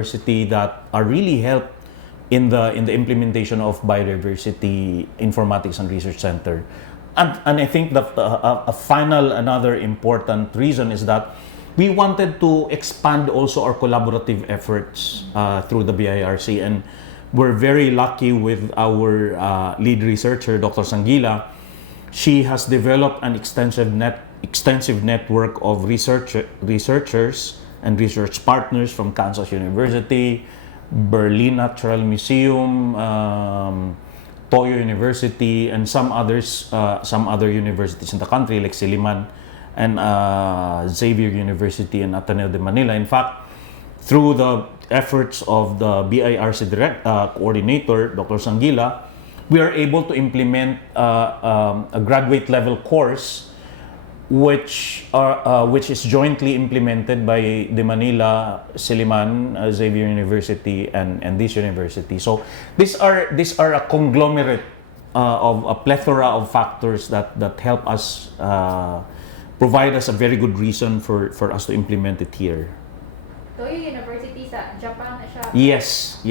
university that are really help in the implementation of biodiversity informatics and research center. And I think that another important reason is that we wanted to expand also our collaborative efforts through the BIRC, and we're very lucky with our lead researcher, Dr. Sangila. She has developed an extensive network of researchers and research partners from Kansas University, Berlin Natural Museum, Toyo University, and some other universities in the country like Silliman and Xavier University and Ateneo de Manila. In fact, through the efforts of the BIRC coordinator, Dr. Sangila, we are able to implement a graduate level course which is jointly implemented by De Manila, Silliman, Xavier University, and this university. So these are a conglomerate of a plethora of factors that help us provide us a very good reason for us to implement it here. Toyo University sa Japan na siya? Yes.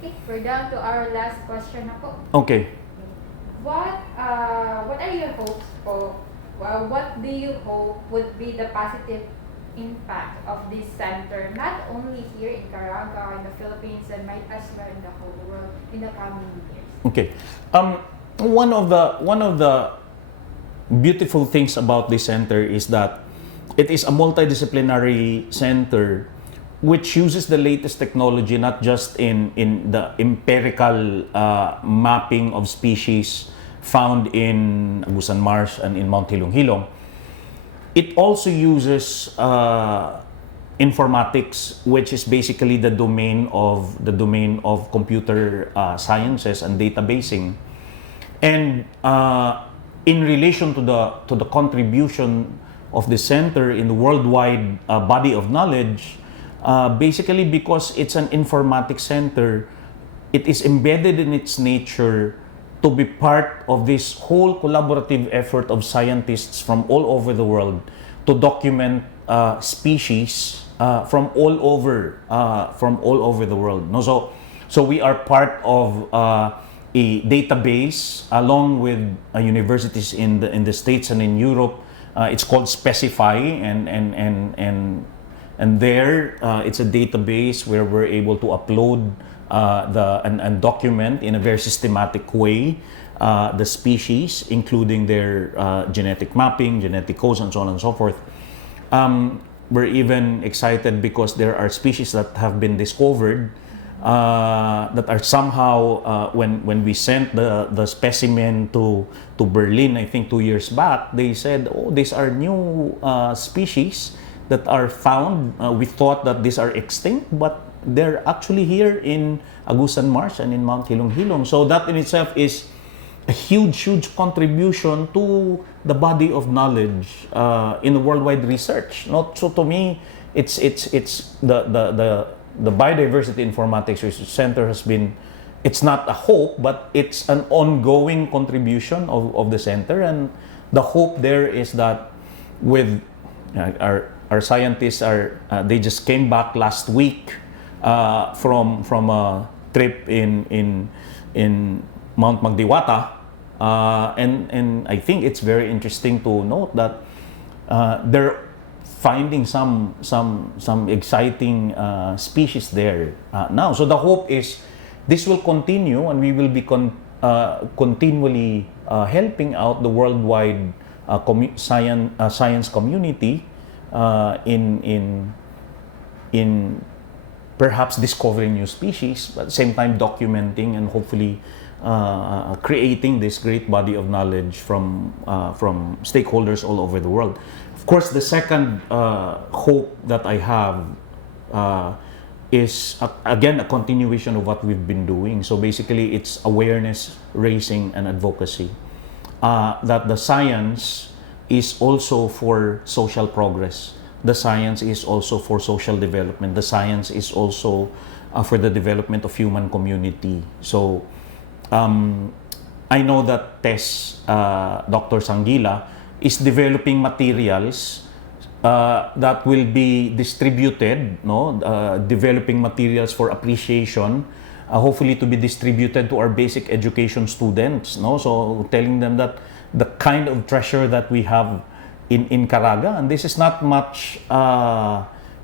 Okay, we're down to our last question na po. Okay. What are your hopes for? What do you hope would be the positive impact of this center, not only here in Caraga, in the Philippines, and might as well in the whole world in the coming years? Okay. One of the beautiful things about this center is that it is a multidisciplinary center which uses the latest technology, not just in the empirical mapping of species found in Agusan Marsh and in Mount Hilong-Hilong. It also uses informatics, which is basically the domain of computer sciences and databasing. And in relation to the contribution of the center in the worldwide body of knowledge, basically because it's an informatics center, it is embedded in its nature to be part of this whole collaborative effort of scientists from all over the world to document species from all over the world. No, so we are part of a database along with universities in the States and in Europe. It's called Specify, and there it's a database where we're able to upload and document in a very systematic way the species, including their genetic mapping, genetic codes, and so on and so forth. We're even excited because there are species that have been discovered that are somehow, when we sent the specimen to Berlin, I think 2 years back, they said, oh, these are new species that are found. We thought that these are extinct, but they're actually here in Agusan Marsh and in Mount Hilong-Hilong. So that in itself is a huge contribution to the body of knowledge in the worldwide research. So to me, it's the Biodiversity Informatics Research Center has been, it's not a hope, but it's an ongoing contribution of the center. And the hope there is that with our scientists they just came back last week from a trip in Mount Magdiwata, and I think it's very interesting to note that they're finding some exciting species there now. So the hope is this will continue, and we will be continually helping out the worldwide science community in perhaps discovering new species, but at the same time documenting and hopefully creating this great body of knowledge from stakeholders all over the world. Of course, the second hope that I have is again a continuation of what we've been doing. So basically, it's awareness raising and advocacy, that the science is also for social progress. The science is also for social development. The science is also for the development of human community. So I know that Dr. Sangila is developing materials that will be distributed, no, developing materials for appreciation, hopefully to be distributed to our basic education students, no, so telling them that the kind of treasure that we have in Caraga, and this is not much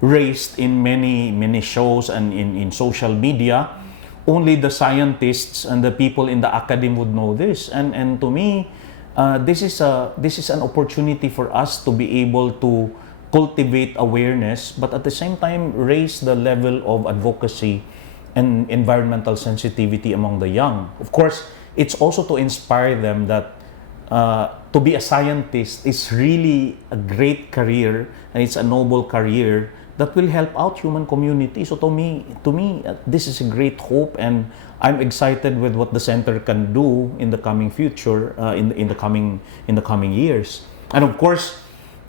raised in many shows and in social media. Only the scientists and the people in the academy would know this, and to me, this is an opportunity for us to be able to cultivate awareness, but at the same time raise the level of advocacy and environmental sensitivity among the young. Of course, it's also to inspire them that to be a scientist is really a great career, and it's a noble career that will help out human community. So to me, this is a great hope, and I'm excited with what the center can do in the coming future, in the coming years. And of course,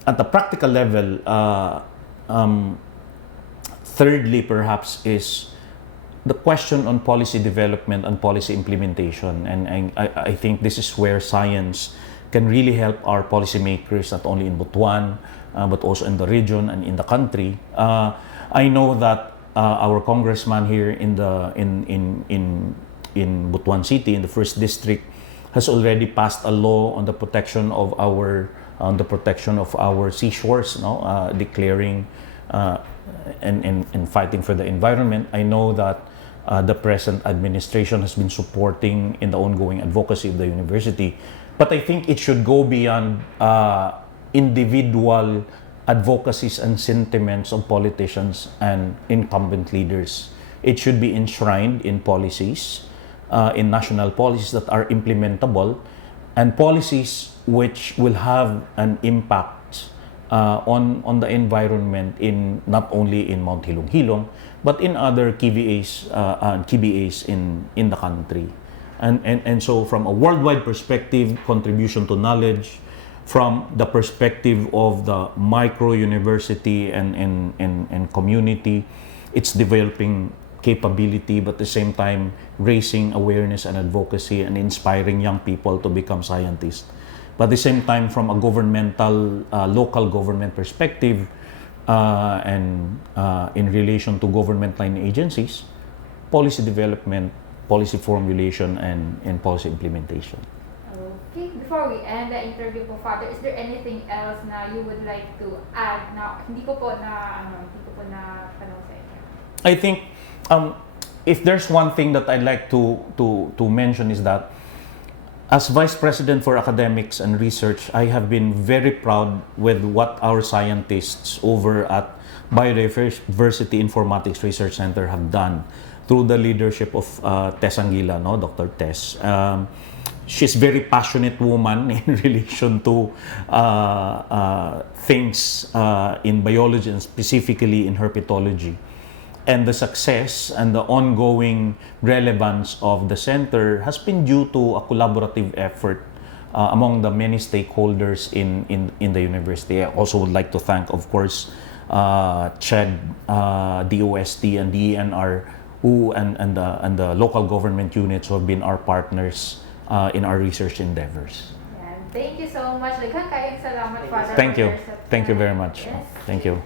at the practical level, thirdly, perhaps, is the question on policy development and policy implementation. And I think this is where science can really help our policymakers, not only in Butuan, but also in the region and in the country. I know that our congressman here in Butuan City, in the first district, has already passed a law on the protection of our seashores, no, declaring and fighting for the environment. I know that the present administration has been supporting in the ongoing advocacy of the university, but I think it should go beyond individual advocacies and sentiments of politicians and incumbent leaders. It should be enshrined in policies, in national policies that are implementable, and policies which will have an impact on the environment, in not only in Mount Hilong-Hilong, but in other KBAs and KBAs in the country. And so from a worldwide perspective, contribution to knowledge, from the perspective of the micro-university and community, it's developing capability, but at the same time raising awareness and advocacy and inspiring young people to become scientists. But at the same time, from a governmental, local government perspective, and in relation to government line agencies, policy development, policy formulation, and policy implementation. Okay, before we end the interview po, Father, is there anything else na you would like to add na hindi ko po na tanong sa inyo? I think if there's one thing that I'd like to mention is that as Vice President for Academics and Research, I have been very proud with what our scientists over at Biodiversity Informatics Research Center have done through the leadership of Tess Anguila, no, Dr. Tess. She's a very passionate woman in relation to things in biology and specifically in herpetology. And the success and the ongoing relevance of the center has been due to a collaborative effort among the many stakeholders in the university. I also would like to thank, of course, CHED, DOST, and DENR, and the local government units who have been our partners in our research endeavors. Yeah. Thank you so much. Daghang kayong salamat, Father. Thank you. Thank you very much. Yes. Thank you.